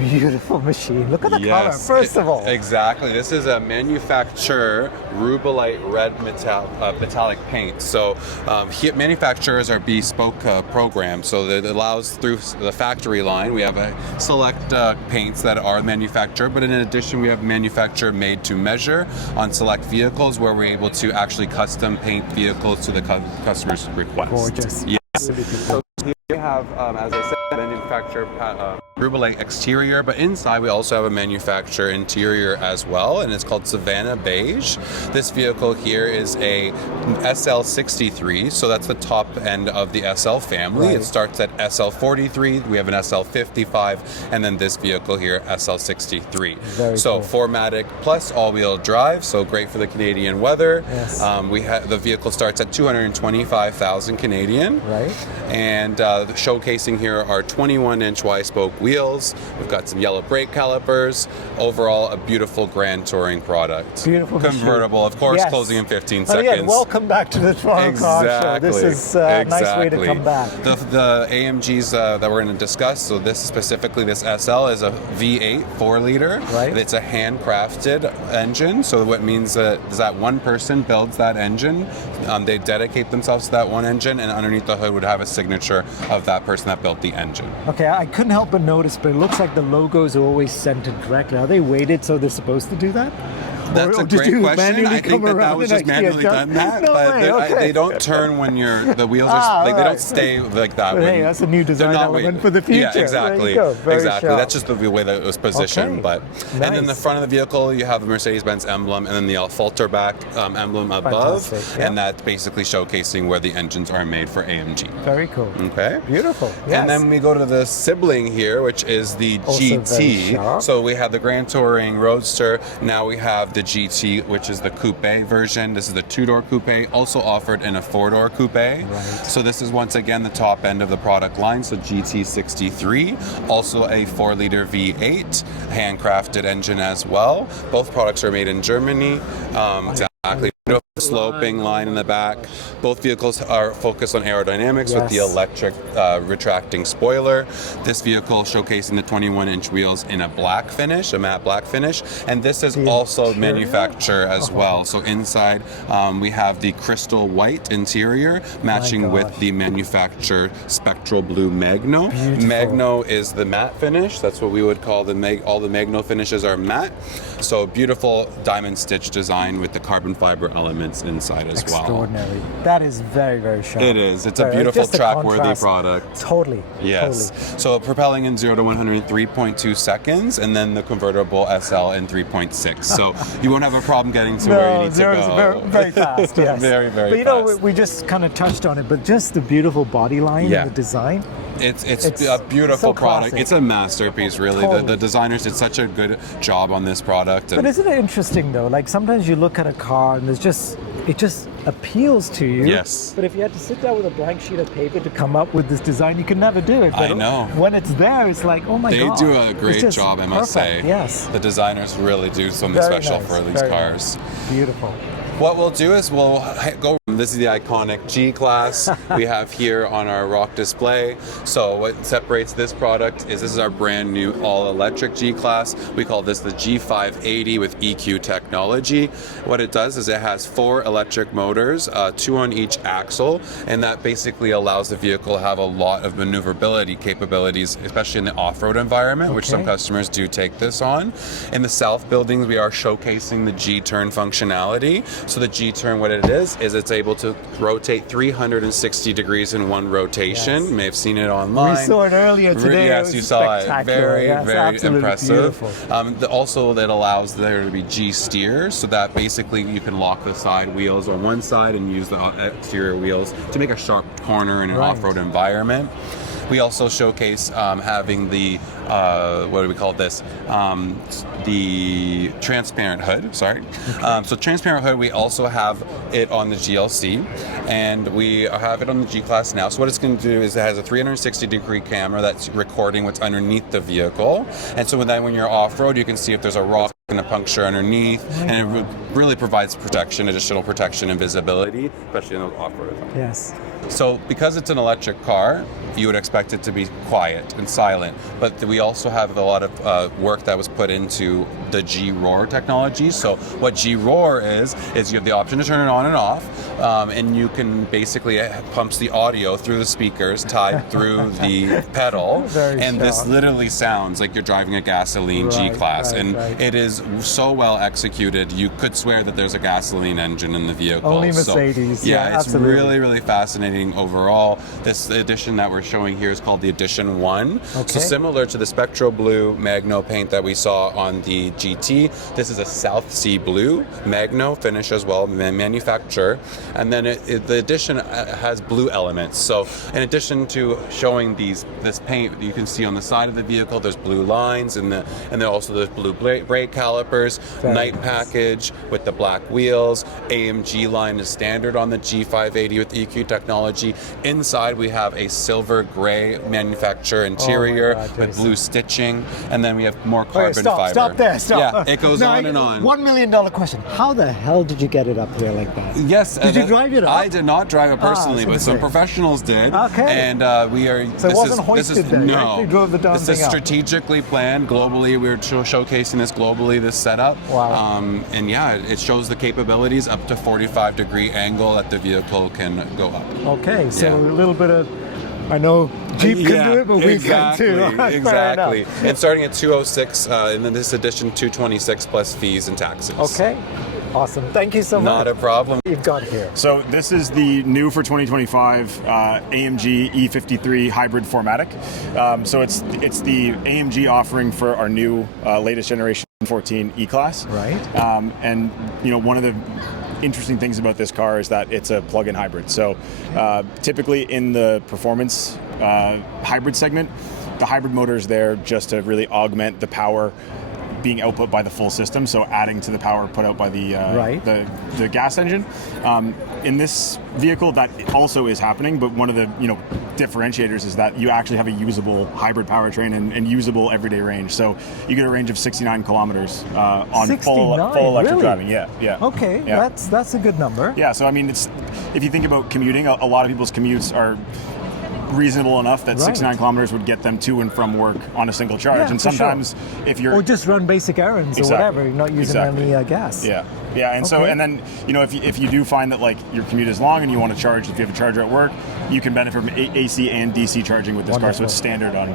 beautiful machine. Look at the color, Yes, first of all. Exactly. This is a manufacturer rubellite red metallic paint. So manufacturers are bespoke programs. So that allows through the factory line, we have a select paints that are manufactured, but in addition, we have manufacturer made to measure on select vehicles where we're able to actually custom paint vehicles to the customer's request. Gorgeous. Yes. So here we have, as I said, manufacturer rubellite exterior, but inside we also have a manufacturer interior as well, and it's called Savannah Beige. This vehicle here is a SL63, so that's the top end of the SL family. Right. It starts at SL43, we have an SL55, and then this vehicle here, SL63. Very so cool. 4MATIC plus all-wheel drive, so great for the Canadian weather. Yes. The vehicle starts at 225,000 Canadian. Right. And showcasing here are 21-inch Y-spoke wheels. We've got some yellow brake calipers. Overall, a beautiful Grand Touring product. Beautiful Convertible, machine. of course, Yes. closing in 15 But seconds. again, welcome back to the Toronto Car Show. This is a nice way to come back. The AMGs that we're going to discuss, so this specifically, this SL is a V8 4-liter. Right. It's a handcrafted engine, so what means that is that one person builds that engine, they dedicate themselves to that one engine, and underneath the hood would have a signature of that person that built the engine. Okay, I couldn't help but notice, but it looks like the logos are always centered correctly. Are they weighted so they're supposed to do that? That's Or a did great you question. manually I think come that around was and just actually manually adjust? done that, No but way, okay. they don't turn when the wheels are, they right. don't stay like that. But hey, that's a new design element for the future. Yeah, exactly. There you go. Very exactly. sharp. That's just the way that it was positioned. Okay. But Nice. and then the front of the vehicle, you have the Mercedes-Benz emblem, and then the Falterback emblem above, Fantastic, yeah. and that's basically showcasing where the engines are made for AMG. Very cool. Okay. Beautiful. Yes. And then we go to the sibling here, which is the Also very GT. sharp. So we have the Grand Touring Roadster. Now we have the GT, which is the coupe version. This is the 2-door coupe, also offered in a 4-door coupe. Right. So this is once again the top end of the product line. So GT63, also a 4-liter V8, handcrafted engine as well. Both products are made in Germany. Exactly. Sloping line in the back. Both vehicles are focused on aerodynamics with the Yes. electric retracting spoiler. This vehicle showcasing the 21-inch wheels in a black finish, a matte black finish, and this is also interior? manufactured as well. So inside we have the crystal white interior matching with gosh. the manufacturer spectral blue Magno. Beautiful. Magno is the matte finish. That's what we would call all the Magno finishes are matte. So beautiful diamond stitch design with the carbon fiber elements inside as well. Extraordinary. That is very, very sharp. It is. It's a Very- beautiful just the track-worthy contrast. product. Totally. Yes. Totally. So propelling in 0 to 100 in 3.2 seconds, and then the convertible SL in 3.6. So you won't have a problem getting to where you need to zero go. is very, very fast. Yes. Very, very But you know, fast. we just kind of touched on it, but just the beautiful body line Yeah. and the design. It's It's a beautiful so product. classic. It's a masterpiece, really. Totally. The designers did such a good job on this product. But And isn't it interesting though? Like sometimes you look at a car and it just appeals to you. Yes. But if you had to sit down with a blank sheet of paper to come up with this design, you can never do it. But I know. When it's there, it's like, oh my they god. do a It's great just job, I must say. perfect. Yes. The designers really do something Very special nice, for these very cars. nice. Beautiful. What we'll do is we'll go. This is the iconic G-Class we have here on our rock display. So what separates this product is this is our brand new all-electric G-Class. We call this the G580 with EQ technology. What it does is it has 4 electric motors, 2 on each axle, and that basically allows the vehicle to have a lot of maneuverability capabilities, especially in the off-road environment, which some Okay. customers do take this on. In the south buildings, we are showcasing the G-turn functionality. So the G-turn, what it is it's able to rotate 360 degrees in one rotation. Yes. You may have seen it online. We saw it earlier today. Yes, It was you saw it. spectacular. Very, Yes, very absolutely impressive. beautiful. Also, that allows there to be G steers, so that basically you can lock the side wheels on one side and use the exterior wheels to make a sharp corner in an Right. off-road environment. We also showcase having the, what do we call this? The transparent hood, sorry. So transparent hood, we also have it on the GLC, and we have it on the G-Class now. So what it's going to do is it has a 360-degree camera that's recording what's underneath the vehicle. And so then when you're off-road, you can see if there's a rock and a puncture underneath, and it really provides protection, additional protection and visibility, especially in those off-road. Yes. So because it's an electric car, you would expect it to be quiet and silent, but we also have a lot of work that was put into the G-Roar technology. So what G-Roar is you have the option to turn it on and off, and you can basically, it pumps the audio through the speakers tied through the pedal, and this literally sounds like you're driving a gasoline G-Class, and it is so well executed, you could swear that there's a gasoline engine in the vehicle. Only Mercedes. So, yeah, it's really, really fascinating overall. This edition that we're showing here is called the Edition 1. So similar to the Spectro Blue Magno paint that we saw on the GT, this is a South Sea Blue Magno finish as well, manufacturer. And then the Edition has blue elements. So in addition to showing this paint, you can see on the side of the vehicle, there's blue lines, and then also there's blue brake calipers, night package with the black wheels. AMG line is standard on the G580 with EQ technology. Inside we have a silver gray manufacturer interior with blue stitching, and then we have more carbon fiber. Stop there, stop. Yeah, it goes on and on. $1 million question. How the hell did you get it up here like that? Yes. Did you drive it up? I did not drive it personally, but some professionals did. Okay. And we are. So it wasn't hoisted there. You actually drove the darn This thing is up. strategically planned globally. We're showcasing this globally, this setup. Wow. And yeah, it shows the capabilities up to 45-degree angle that the vehicle can go up. Okay, so a little bit of, I know Jeep can do it, but we can too. Exactly. And starting at 206, and then this edition 226 plus fees and taxes. Okay. Awesome. Thank you so much. Not a problem. You've got here. So this is the new for 2025 AMG E53 hybrid 4MATIC. So it's the AMG offering for our new latest generation 14 E-Class. Right. And you know, one of the interesting things about this car is that it's a plug-in hybrid. So typically in the performance hybrid segment, the hybrid motor is there just to really augment the power being output by the full system, so adding to the power put out by the the gas engine. In this vehicle, that also is happening, but one of the differentiators is that you actually have a usable hybrid powertrain and usable everyday range. So you get a range of 69 kilometers on 69? full electric Really? driving. Yeah. Okay, Yeah. that's a good number. Yeah. So I mean, if you think about commuting, a lot of people's commutes are reasonable enough that 69 kilometers would get them to and from work on a single charge. Yeah, and sometimes if you're or just run basic errands or whatever, you're not using any gas. Yeah, and so and then if you do find that like your commute is long and you want to charge, if you have a charger at work, you can benefit from AC and DC charging with this car. So it's standard on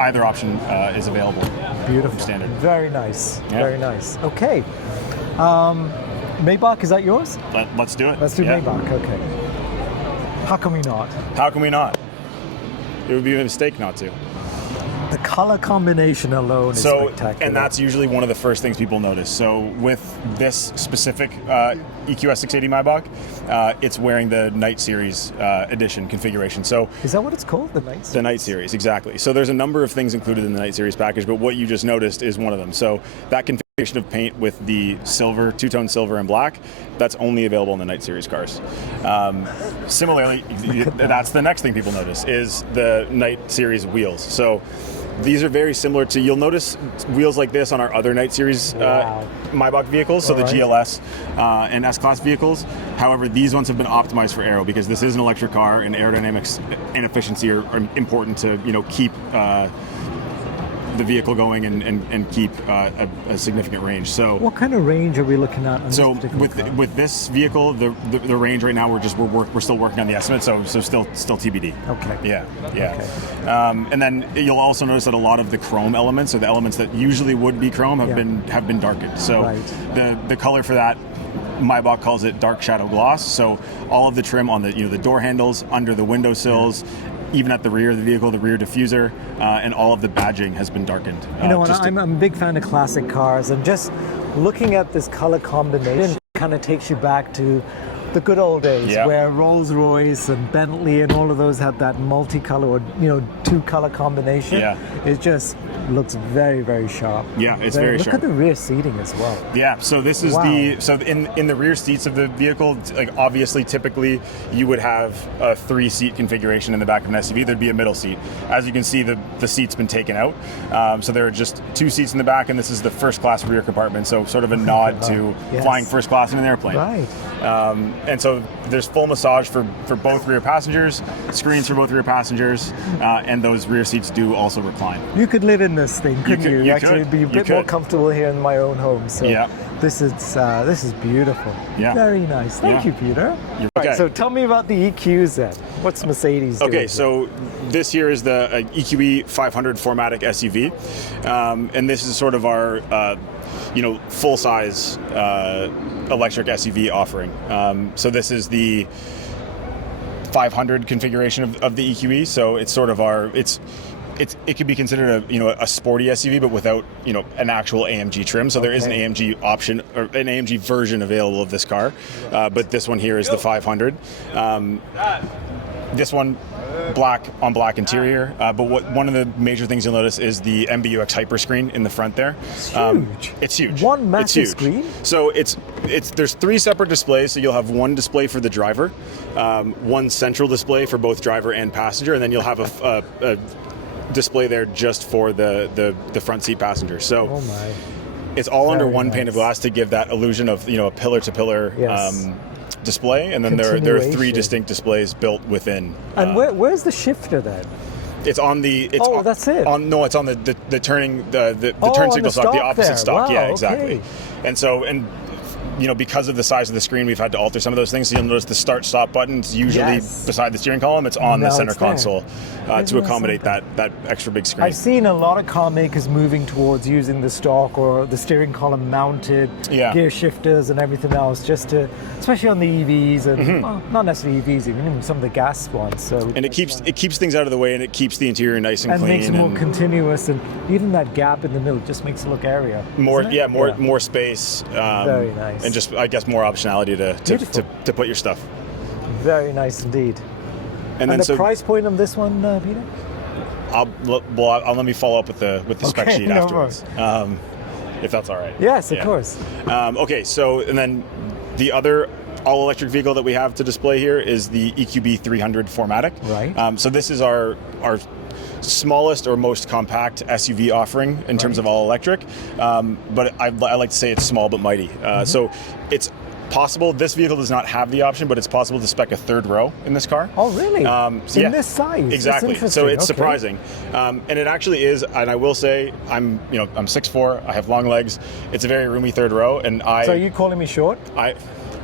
either option is available. Beautiful, standard. Very nice, very nice. Okay, Maybach, is that yours? Let's do it. Let's do Maybach. Okay. How can we not? How can we not? It would be a mistake not to. The color combination alone is spectacular. And that's usually one of the first things people notice. So with this specific EQS 680 Maybach, it's wearing the Night Series edition configuration. So is that what it's called, the Night Series? The Night Series, exactly. So there's a number of things included in the Night Series package, but what you just noticed is one of them. So that configuration of paint with the silver, two-tone silver and black, that's only available in the Night Series cars. Similarly, that's the next thing people notice is the Night Series wheels. So these are very similar to, you'll notice wheels like this on our other Night Series Maybach vehicles, so the GLS and S-Class vehicles. However, these ones have been optimized for aero because this is an electric car and aerodynamics and efficiency are important to keep the vehicle going and keep a significant range. So what kind of range are we looking at? So with this vehicle, the range right now we're still working on the estimate. So still TBD. Okay. Yeah. Okay. And then you'll also notice that a lot of the chrome elements, or the elements that usually would be chrome, have been darkened. So the color for that, Maybach calls it dark shadow gloss. So all of the trim on the door handles, under the windowsills, even at the rear of the vehicle, the rear diffuser, and all of the badging has been darkened. I'm a big fan of classic cars, and just looking at this color combination kind of takes you back to the good old days where Rolls-Royce and Bentley and all of those had that multicolor, or two color combination. Yeah. It just looks very, very sharp. Yeah, it's very Look sharp. at the rear seating as well. Yeah, so this is Wow. in the rear seats of the vehicle, like obviously typically you would have a 3-seat configuration in the back of an SUV. There'd be a middle seat. As you can see, the seat's been taken out. So there are just 2 seats in the back, and this is the first class rear compartment. So sort of a nod to Yes. flying first class in an airplane. Right. And so there's full massage for both rear passengers, screens for both rear passengers, and those rear seats do also recline. You could live in this thing, couldn't you? You Actually, could. be a You bit more could. comfortable here in my own home. So Yeah. this is beautiful. Yeah. Very nice. Thank Yeah. you, Peter. You're Right, okay. so tell me about the EQs then. What's Mercedes doing? Okay, so this here is the EQE 500 4MATIC SUV, and this is sort of our, full-size electric SUV offering. So this is the 500 configuration of the EQE. So it's sort of it could be considered a sporty SUV, but without an actual AMG trim. So there is an Okay. AMG option or an AMG version available of this car, but this one here is the 500. This one, black on black interior, but one of the major things you'll notice is the MBUX Hyperscreen in the front there. It's huge. It's huge. One massive it's huge. screen? So there's 3 separate displays. So you'll have one display for the driver, one central display for both driver and passenger, and then you'll have a display there just for the front seat passenger. So Oh my. it's all under Very one pane of nice. glass to give that illusion of a pillar to pillar Yes. display, and then there are 3 Continuation. distinct displays built within. And where's the shifter then? It's on the. It's Oh, on, that's it. No, it's on the turning the Oh, turn on signal the stock, the stock opposite there. stock. Wow, Yeah, exactly. okay. And so because of the size of the screen, we've had to alter some of those things. So you'll notice the start-stop button is usually Yes. beside the steering column. It's on Now the center it's there. console Isn't to that accommodate something? that extra big screen. I've seen a lot of car makers moving towards using the stock or the steering column mounted Yeah. gear shifters and everything else, just to, especially on the EVs and well, not necessarily EVs, even some of the gas ones. So And it keeps things out of the way, and it keeps the interior nice and and clean. makes it more and continuous, and even that gap in the middle just makes it look airier. more, doesn't it? yeah, more space. Very nice. And just, I guess, more optionality Beautiful. to put your stuff. Very nice indeed. And then the so price point on this one, Peter? I'll let me follow up with the spec Okay, sheet no afterwards, if that's all right. Yes, of Yeah. course. Okay, so and then the other all-electric vehicle that we have to display here is the EQB 300 4MATIC. Right. So this is our smallest or most compact SUV offering in terms of all-electric, but I like to say it's small but mighty. So it's possible, this vehicle does not have the option, but it's possible to spec a 3rd row in this car. Oh, really? So In this size? That's Exactly. So interesting. it's Okay. surprising. And it actually is, and I will say, I'm 6'4", I have long legs. It's a very roomy 3rd row, and So are you calling me short?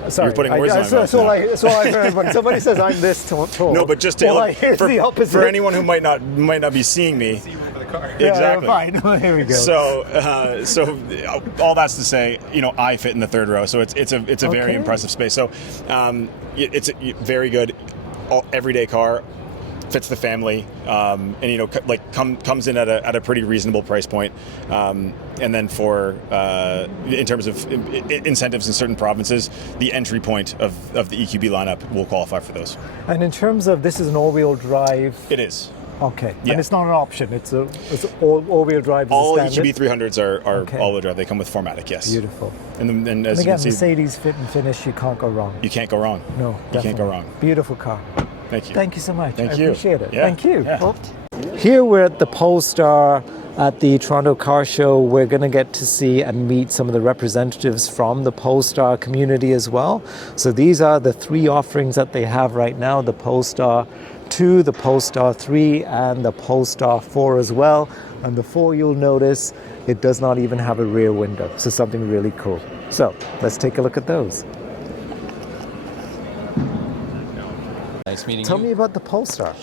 Sorry, You're putting words in my mouth that's all now. that's all I've heard. When somebody says I'm this tall. No, but just to all I hear is the opposite. for anyone who might not be seeing me. Yeah, Exactly. fine. Well, here we go. So all that's to say, I fit in the 3rd row, so it's a very Okay. impressive space. So it's a very good everyday car, fits the family, and comes in at a pretty reasonable price point. And then for in terms of incentives in certain provinces, the entry point of the EQB lineup will qualify for those. And in terms of this is an all-wheel drive. It is. Okay. Yeah. And it's not an option. It's all-wheel drive. Is All a standard. EQB 300s are Okay. all-wheel drive. They come with 4MATIC, yes. Beautiful. And as And you again, can see, Mercedes fit and finish. You can't go wrong. you can't go wrong. No, You definitely. can't go wrong. Beautiful car. Thank you. Thank you so much. Thank I you. appreciate it. Yeah. Thank you. Yeah. Here we're at the Polestar at the Toronto Car Show. We're going to get to see and meet some of the representatives from the Polestar community as well. So these are the 3 offerings that they have right now, the Polestar 2, the Polestar 3, and the Polestar 4 as well. And the 4, you'll notice, it does not even have a rear window. So something really cool. So let's take a look at those. Nice meeting Tell you. me about the Polestar.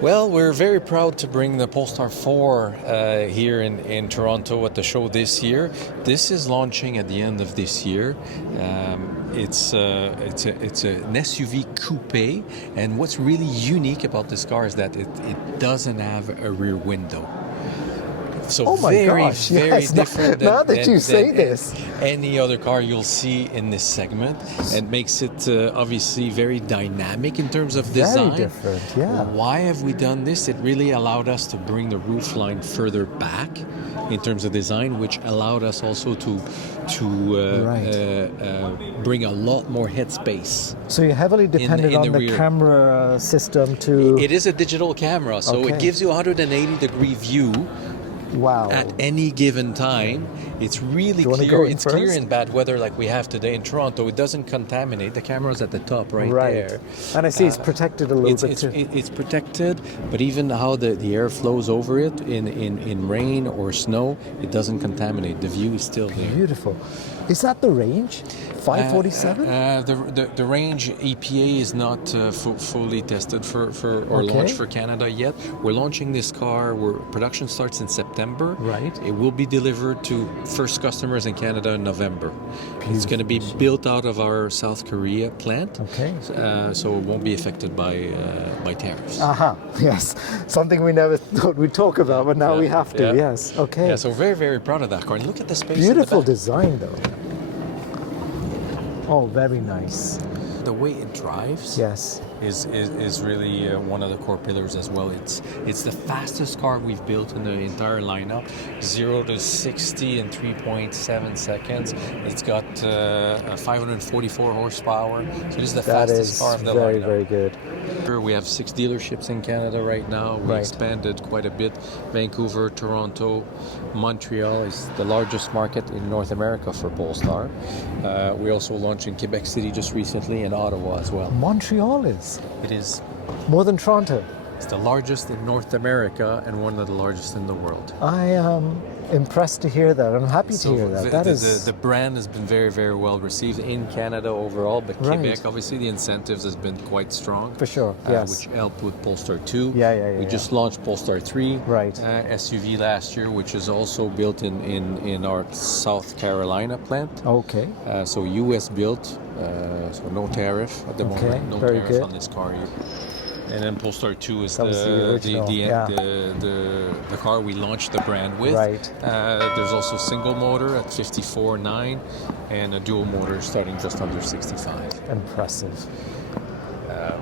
Well, we're very proud to bring the Polestar 4 here in Toronto at the show this year. This is launching at the end of this year. It's an SUV coupe, and what's really unique about this car is that it doesn't have a rear window. So Oh my very, gosh, very yes. different Now that you say this. any other car you'll see in this segment. It makes it obviously very dynamic in terms of design. Very different, yeah. Why have we done this? It really allowed us to bring the roof line further back in terms of design, which allowed us also to bring a lot more headspace. So you're heavily dependent in the on the rear. camera system to... It is a digital camera, so Okay. it gives you a 180-degree view Wow. at any given time. It's really you wanna clear. go in It's clear first? in bad weather like we have today in Toronto. It doesn't contaminate. The camera's at the top right there. And I see it's protected a little bit too. It's protected, but even how the air flows over it in rain or snow, it doesn't contaminate. The view is still there. Beautiful. Is that the range? 547? The range EPA is not fully tested for or Okay. launched for Canada yet. We're launching this car. Production starts in September. Right. It will be delivered to first customers in Canada in November. It's going to be built out of our South Korea plant. Okay. So it won't be affected by tariffs. Aha, yes. Something we never thought we'd talk about, but now we have to, Yeah. yes. Okay. Yeah, so very, very proud of that car. And look at the space in Beautiful the back. design though. Oh, very nice. The way it drives Yes. is really one of the core pillars as well. It's the fastest car we've built in the entire lineup. 0 to 60 in 3.7 seconds. It's got 544 horsepower. So this is the That fastest is car of the very, lineup. very good. We have 6 dealerships in Canada right now. We Right. expanded quite a bit. Vancouver, Toronto, Montreal is the largest market in North America for Polestar. We also launched in Quebec City just recently and Ottawa as well. Montreal is It is more than Toronto. it's the largest in North America and one of the largest in the world. I am impressed to hear that. I'm happy to hear that. That is the brand has been very, very well received in Canada overall, but Right. Quebec, obviously, the incentives has been quite strong. For sure, yes. Which helped with Polestar 2. Yeah, We just launched Polestar 3 Right. SUV last year, which is also built in our South Carolina plant. okay. So US built, so no tariff at the Okay, moment. No very tariff good. on this car. And then Polestar 2 is That was the original, yeah. the car we launched the brand with. Right. There's also single motor at 54.9 and a dual motor starting just under 65. Impressive.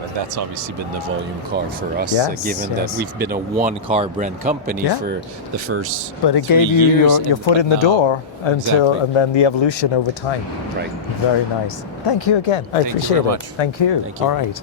And that's obviously been the volume car for us, Yes, given yes. that we've been a one-car brand company Yeah. for the first But it 3 gave you years, your foot but in the now- door until, Exactly. and then the evolution over time. Right. Very nice. Thank you again. I Thank you appreciate very it. much. Thank you. Thank you. All right.